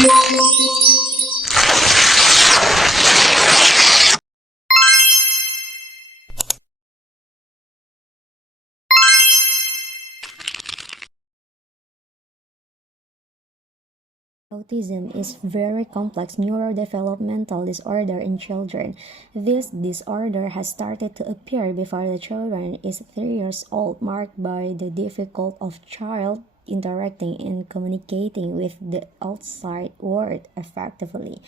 Autism is very complex neurodevelopmental disorder in children. This disorder has started to appear before the children is 3 years old, marked by the difficulty of child interacting and communicating with the outside world effectively.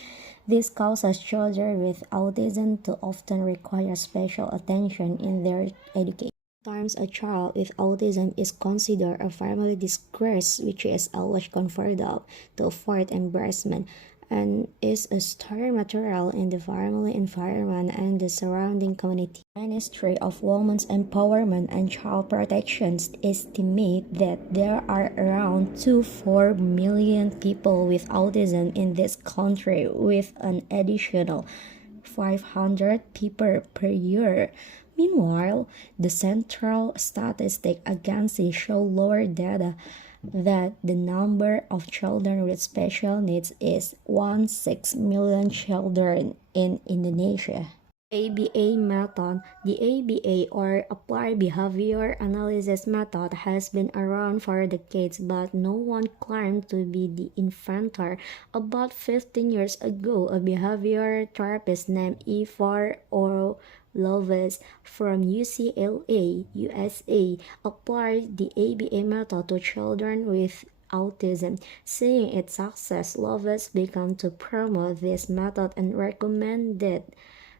This causes children with autism to often require special attention in their education. Sometimes a child with autism is considered a family disgrace, which is always conferred up to avoid embarrassment, and is a story material in the family environment and the surrounding community. The Ministry of Women's Empowerment and Child Protection estimates that there are around 2.4 million people with autism in this country, with an additional 500 people per year. Meanwhile, the Central Statistic Agency shows lower data that the number of children with special needs is 1.6 million children in Indonesia. ABA method. The ABA, or Applied Behavior Analysis method, has been around for decades, but no one claimed to be the inventor. About 15 years ago, a behavior therapist named Ivor Loves from UCLA, USA, applied the ABA method to children with autism. Seeing its success, Loves began to promote this method and recommended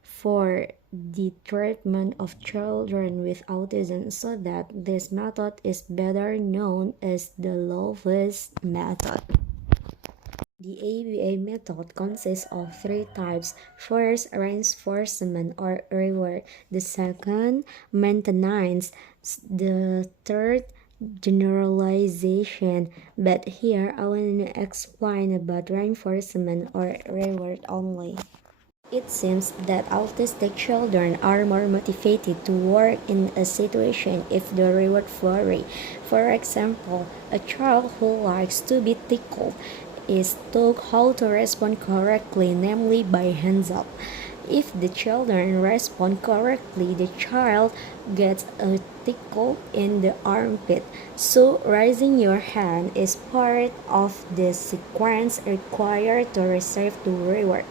for the treatment of children with autism, so that this method is better known as the Loves method. The ABA method consists of 3 types. First, reinforcement or reward. The second, maintenance. The third, generalization. But here I want to explain about reinforcement or reward only. It seems that autistic children are more motivated to work in a situation if the reward vary. For example, a child who likes to be tickled is taught how to respond correctly, namely by hands up. If the children respond correctly, the child gets a tickle in the armpit. So raising your hand is part of the sequence required to receive the reward.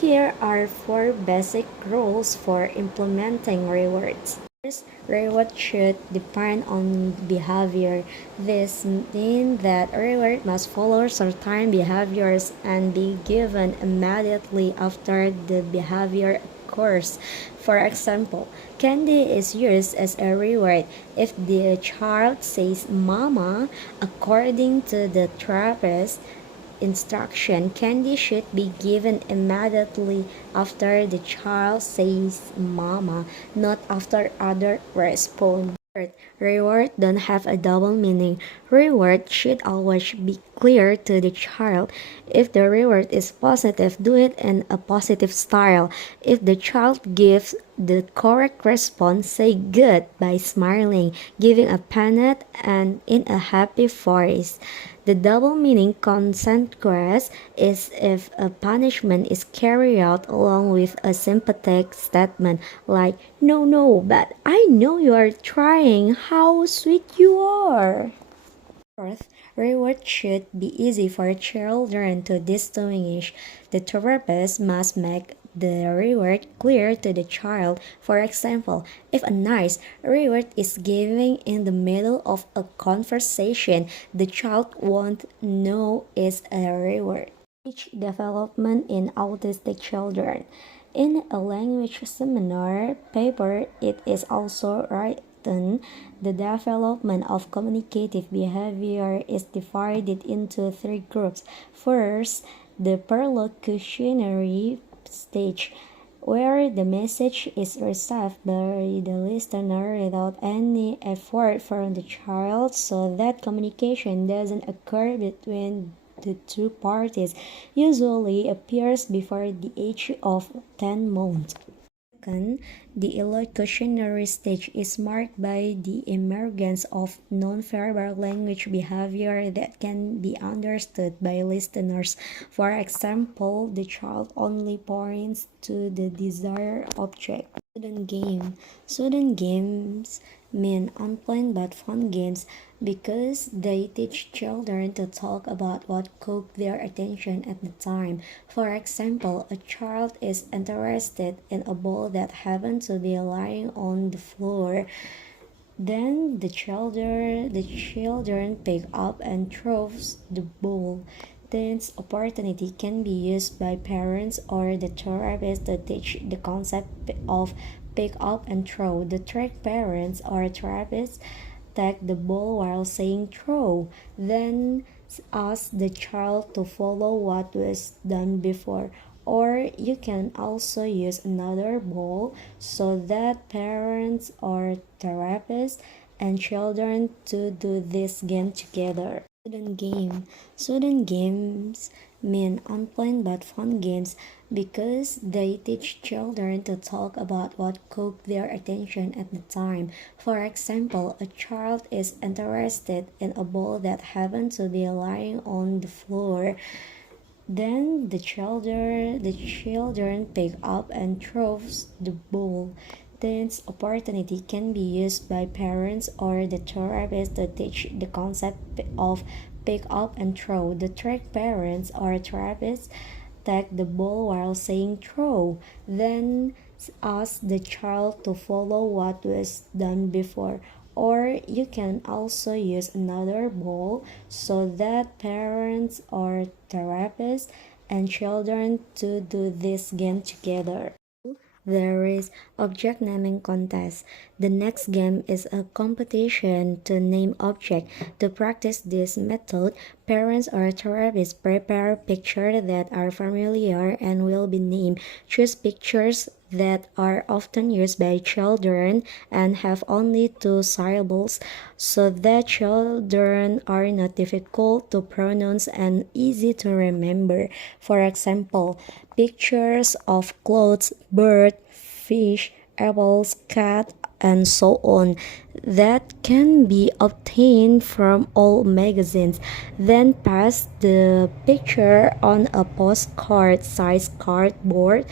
Here are 4 basic rules for implementing rewards. First, reward should depend on behavior. This means that reward must follow certain behaviors and be given immediately after the behavior occurs. For example, candy is used as a reward if the child says "mama." According to the therapist instruction, candy should be given immediately after the child says "mama," not after other respond. Reward don't have a double meaning. Reward should always be clear to the child. If the reward is positive, do it in a positive style. If the child gives the correct response, say good by smiling, giving a pennet, and in a happy voice. The double meaning consequence is if a punishment is carried out along with a sympathetic statement like, "No, no, but I know you are trying. How sweet you are." Fourth, reward should be easy for children to distinguish. The therapist must make the reward clear to the child. For example, if a nice reward is given in the middle of a conversation, the child won't know it's a reward. Speech development in autistic children. In a language seminar paper, it is also written the development of communicative behavior is divided into 3 groups. First, the perlocutionary stage, where the message is received by the listener without any effort from the child, so that communication doesn't occur between the 2 parties, usually appears before the age of 10 months. Second, the illocutionary stage is marked by the emergence of nonverbal language behavior that can be understood by listeners. For example, the child only points to the desired object. Student game. Student games mean unplanned but fun games because they teach children to talk about what caught their attention at the time. For example, a child is interested in a ball that happens to be lying on the floor. Then the children pick up and throws the ball. This opportunity can be used by parents or the therapist to teach the concept of pick up and throw. The trick parents or therapists take the ball while saying throw, then ask the child to follow what was done before. Or you can also use another ball so that parents or therapists and children to do this game together. Student game. Student games mean unplanned but fun games because they teach children to talk about what caught their attention at the time. For example, a child is interested in a ball that happens to be lying on the floor. Then the children pick up and throws the ball. This opportunity can be used by parents or the therapist to teach the concept of pick up and throw. The trick parents or therapists take the ball while saying throw, then ask the child to follow what was done before. Or you can also use another ball so that parents or therapists and children to do this game together. There is object naming contest. The next game is a competition to name object. To practice this method, parents or therapists prepare pictures that are familiar and will be named. Choose pictures that are often used by children and have only two syllables so that children are not difficult to pronounce and easy to remember. For example, pictures of clothes, bird, fish, apples, cat, and so on that can be obtained from all magazines. Then paste the picture on a postcard size cardboard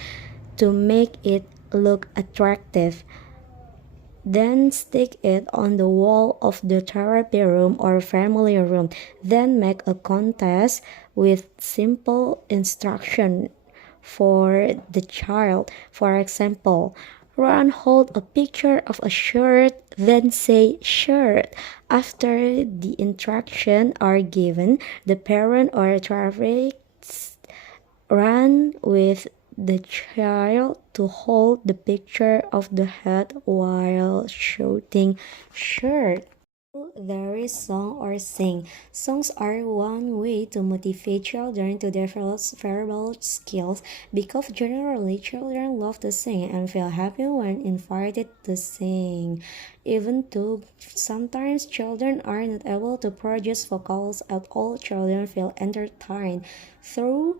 to make it look attractive. Then stick it on the wall of the therapy room or family room. Then make a contest with simple instruction for the child. For example, run, hold a picture of a shirt, then say shirt. After the instructions are given, the parent or therapist run with the child to hold the picture of the head while shouting shirt. There is song or sing. Songs are one way to motivate children to develop verbal skills because generally children love to sing and feel happy when invited to sing. Even though sometimes children are not able to produce vocals at all, children feel entertained through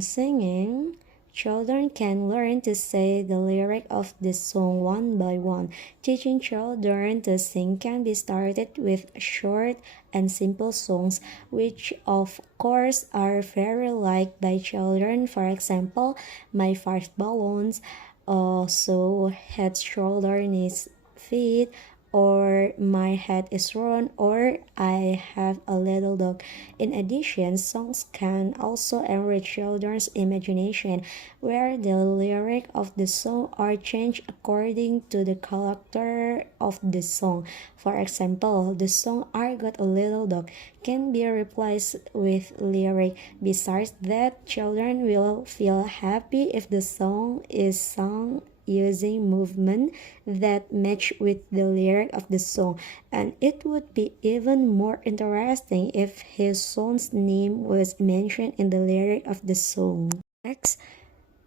singing. Children can learn to say the lyric of the song one by one. Teaching children to sing can be started with short and simple songs, which of course are very liked by children. For example, My Five Balloons, so head, shoulder, knees, feet, or My Head is Round, or I Have a Little Dog. In addition, songs can also enrich children's imagination, where the lyric of the song are changed according to the character of the song. For example, the song I Got a Little Dog can be replaced with lyric. Besides that, children will feel happy if the song is sung using movement that match with the lyric of the song, and it would be even more interesting if his son's name was mentioned in the lyric of the song. Next,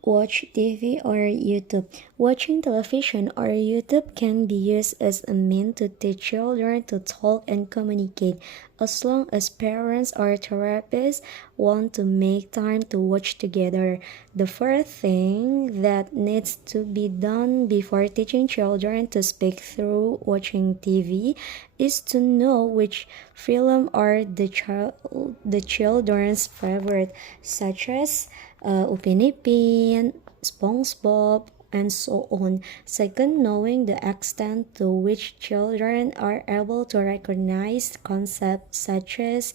watch TV or YouTube. Watching television or YouTube can be used as a means to teach children to talk and communicate. as long as parents or therapists want to make time to watch together. The first thing that needs to be done before teaching children to speak through watching TV is to know which film are the children's favorite, such as Upin Ipin, SpongeBob, and so on. Second, knowing the extent to which children are able to recognize concepts such as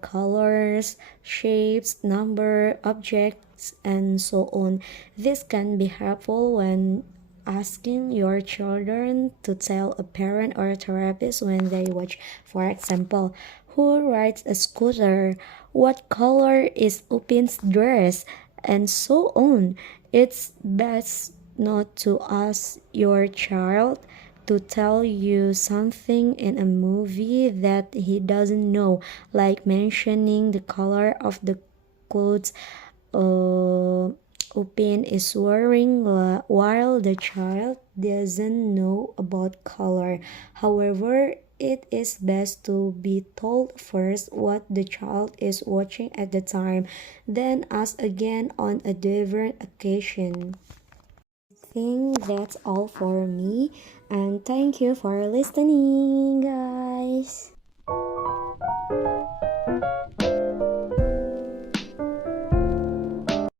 colors, shapes, number, objects, and so on. This can be helpful when asking your children to tell a parent or a therapist when they watch. For example, who rides a scooter? What color is Upin's dress? And so on. It's best not to ask your child to tell you something in a movie that he doesn't know, like mentioning the color of the clothes Upin is wearing while the child doesn't know about color. However, it is best to be told first what the child is watching at the time, then ask again on a different occasion. I think that's all for me, and thank you for listening, guys.